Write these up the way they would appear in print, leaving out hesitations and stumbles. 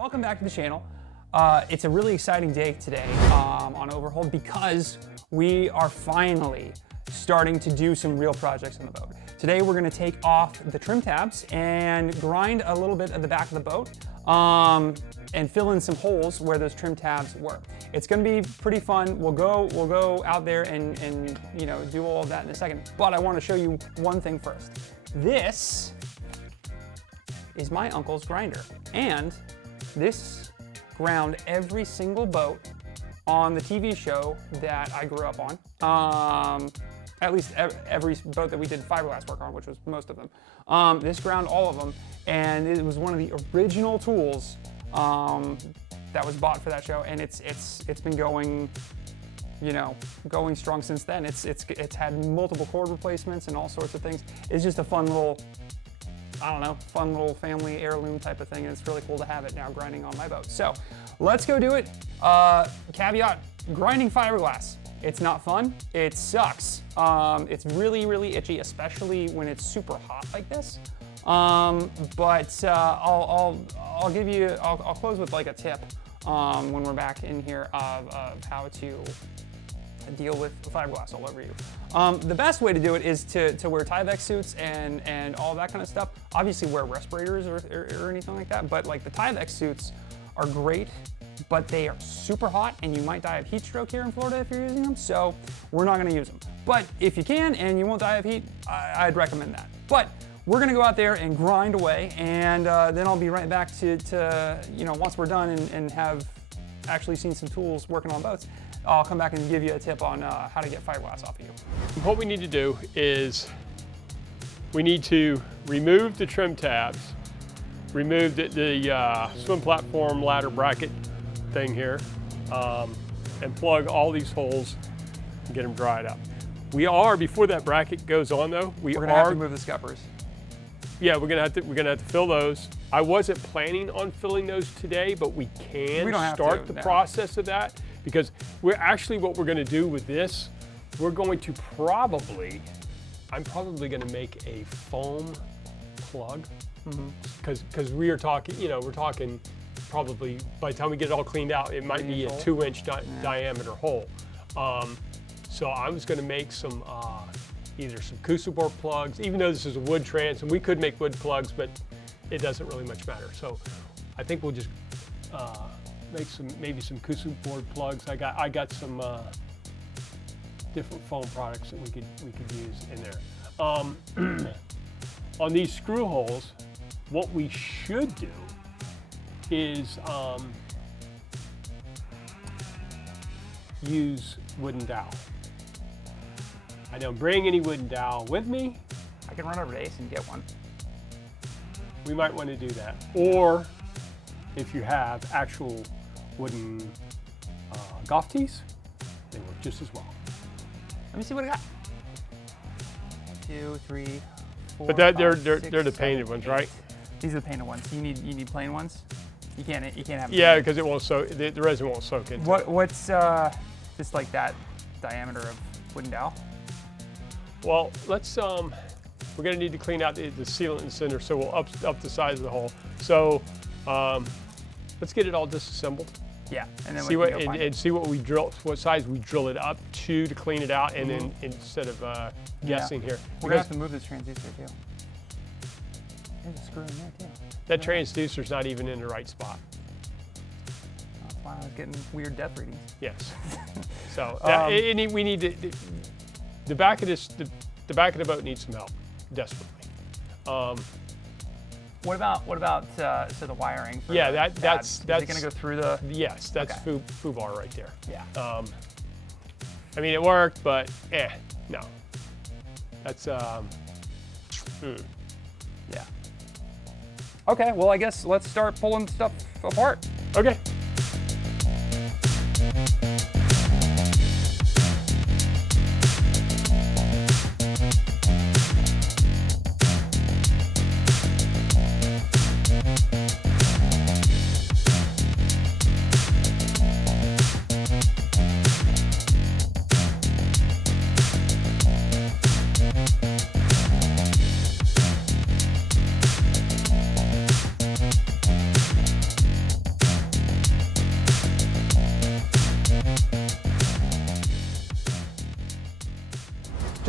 Welcome back to the channel. It's a really exciting day today on Overhold because we are finally starting to do some real projects on the boat. Today we're going to take off the trim tabs and grind a little bit of the back of the boat and fill in some holes where those trim tabs were. It's going to be pretty fun. We'll go out there and you know, do all of that in a second. But I want to show you one thing first. This is my uncle's grinder, and this ground every single boat on the TV show that I grew up on. At least every boat that we did fiberglass work on, which was most of them. This ground all of them, and it was one of the original tools that was bought for that show, and it's been going, you know, going strong since then. It's had multiple cord replacements and all sorts of things. It's just a fun little, I don't know, fun little family heirloom type of thing, and it's really cool to have it now grinding on my boat. So let's go do it. Caveat, grinding fiberglass. It's not fun, it sucks. It's really, really itchy, especially when it's super hot like this. But I'll give you, I'll close with like a tip when we're back in here of how to deal with fiberglass all over you. The best way to do it is to wear Tyvek suits and all that kind of stuff. Obviously wear respirators or anything like that, but like the Tyvek suits are great, but they are super hot and you might die of heat stroke here in Florida if you're using them, so we're not gonna use them. But if you can and you won't die of heat, I'd recommend that. But we're gonna go out there and grind away, and then I'll be right back to you know, once we're done and have actually seen some tools working on boats, I'll come back and give you a tip on how to get fiberglass off of you. What we need to do is we need to remove the trim tabs, remove the swim platform ladder bracket thing here, and plug all these holes and get them dried up. We are, before that bracket goes on though, we're gonna have to move the scuppers. Yeah, we're gonna have to fill those. I wasn't planning on filling those today, but we can start the process of that, because we're actually, what we're gonna do with this, we're going to I'm probably gonna make a foam plug, because we are talking, you know, we're talking probably, by the time we get it all cleaned out, it might be a 2-inch diameter hole. So I was gonna make some, either some Cusubor plugs, even though this is a wood trans, and we could make wood plugs, but it doesn't really much matter. So I think we'll just make maybe some Cusubor plugs. I got some different foam products that we could use in there. On these screw holes, what we should do is use wooden dowel. I don't bring any wooden dowel with me. I can run over to Ace and get one. We might want to do that. Or if you have actual wooden golf tees, they work just as well. Let me see what I got. 2, 3, 4. But they're the painted ones, right? These are the painted ones. You need plain ones. You can't have. Yeah, because it won't soak. The resin won't soak into. What's just like that diameter of wooden dowel? Well, let's we're gonna need to clean out the sealant in the center, so we'll up the size of the hole. So let's get it all disassembled. Yeah, and then see what we drill, what size we drill it up to clean it out, and then instead of guessing here, we're gonna have to move this transducer too. There's a screw in there too. That transducer's not even in the right spot. That's why I was getting weird depth readings. Yes. So we need to, the back of the back of the boat needs some help desperately. What about so the wiring? For yeah, that's is it gonna go through the? Yes, that's FUBAR right there. Yeah. I mean, it worked, but no. That's Yeah. Okay, well, I guess let's start pulling stuff apart. Okay.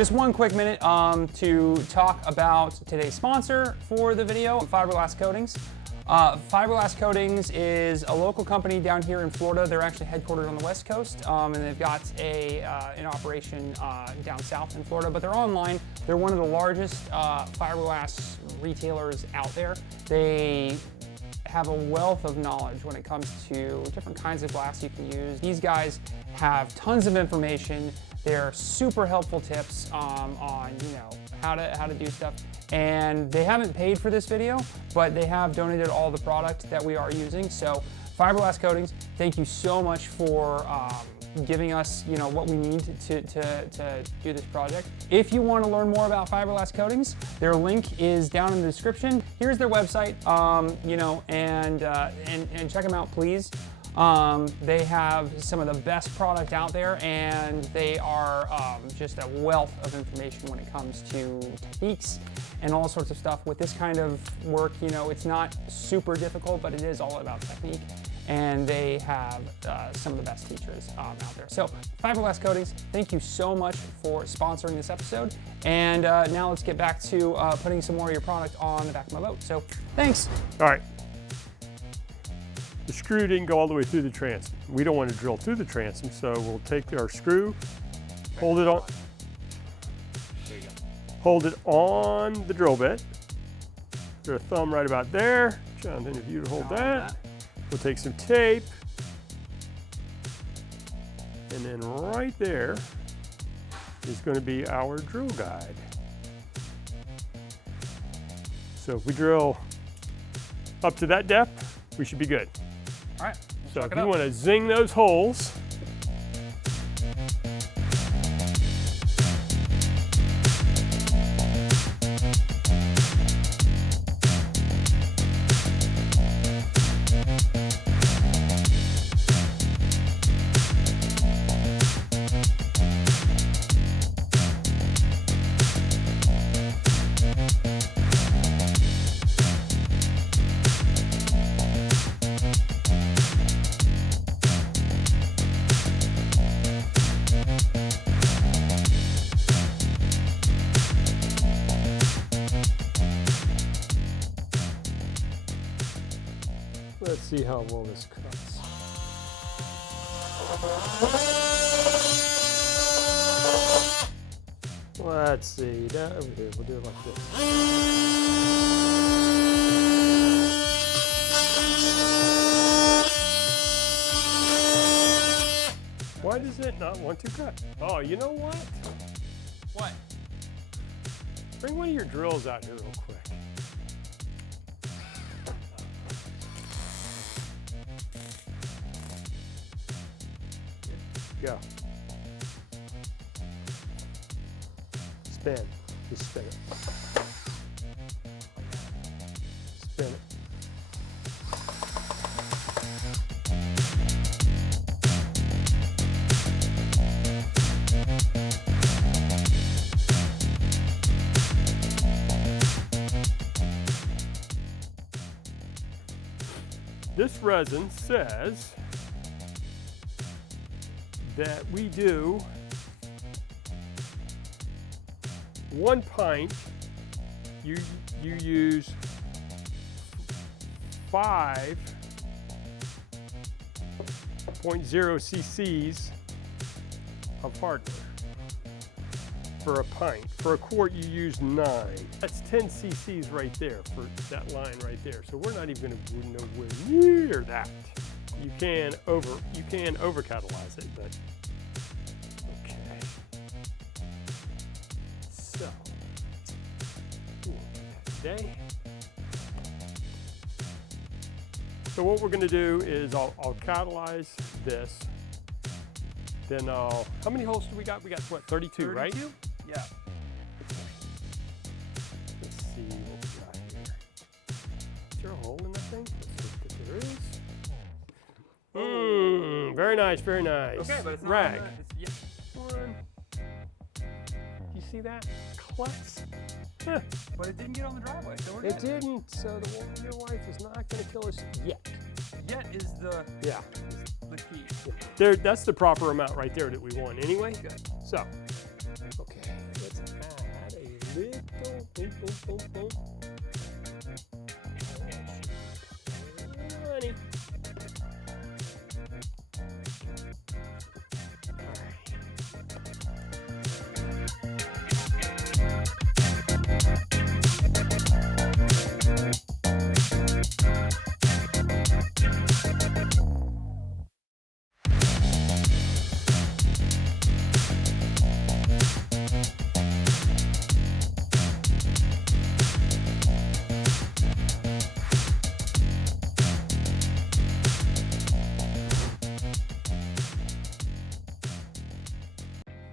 Just one quick minute to talk about today's sponsor for the video, Fiberglass Coatings. Fiberglass Coatings is a local company down here in Florida. They're actually headquartered on the West Coast, and they've got an operation down south in Florida, but they're online. They're one of the largest fiberglass retailers out there. They have a wealth of knowledge when it comes to different kinds of glass you can use. These guys have tons of information. They're super helpful tips on how to do stuff. And they haven't paid for this video, but they have donated all the product that we are using. So Fiberglass Coatings, thank you so much for giving us what we need to do this project. If you want to learn more about Fiberglass Coatings, their link is down in the description. Here's their website, and check them out, please. They have some of the best product out there, and they are just a wealth of information when it comes to techniques and all sorts of stuff. With this kind of work, it's not super difficult, but it is all about technique, and they have some of the best teachers out there. So Fiberglass Coatings, thank you so much for sponsoring this episode, and now let's get back to putting some more of your product on the back of my boat. So thanks. All right. The screw didn't go all the way through the transom. We don't want to drill through the transom, so we'll take our screw, hold it on the drill bit. Put our thumb right about there. Jonathan, if you'd hold that. We'll take some tape, and then right there is going to be our drill guide. So if we drill up to that depth, we should be good. All right. So if you want to zing those holes, let's see how well this cuts. Let's see, down over here, we'll do it like this. Why does it not want to cut? Oh, you know what? What? Bring one of your drills out here real quick. Go. Spin. Just spin it. Spin it. This resin says that we do 1 pint, you use 5.0 cc's of hardware for a pint. For a quart, you use 9. That's 10 cc's right there for that line right there. So we're not even going to go nowhere near that. You can over catalyze it, but okay. So today. So what we're going to do is I'll catalyze this. Then how many holes do we got? We got what, 32, right? Yeah. Let's see what we got here. Is there a hole in that thing? Let's see if there is. Very nice, very nice. Okay, but it's not rag. yeah. One. You see that? Klutz. But it didn't get on the driveway, so we're good. It didn't, so your wife is not going to kill us yet. Yet is the key. There, that's the proper amount right there that we want anyway. Good. So, okay, let's Boom, boom, boom, boom. Money.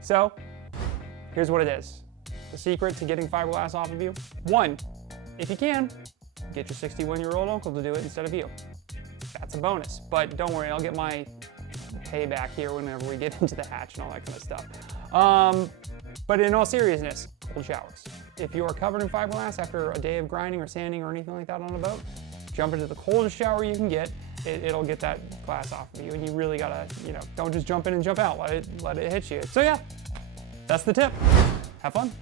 So, here's what it is. The secret to getting fiberglass off of you. 1, if you can, get your 61-year-old uncle to do it instead of you. That's a bonus, but don't worry, I'll get my payback here whenever we get into the hatch and all that kind of stuff. But in all seriousness, cold showers. If you are covered in fiberglass after a day of grinding or sanding or anything like that on a boat, jump into the coldest shower you can get. It'll get that glass off of you, and you really gotta, don't just jump in and jump out. Let it hit you. So yeah, that's the tip. Have fun.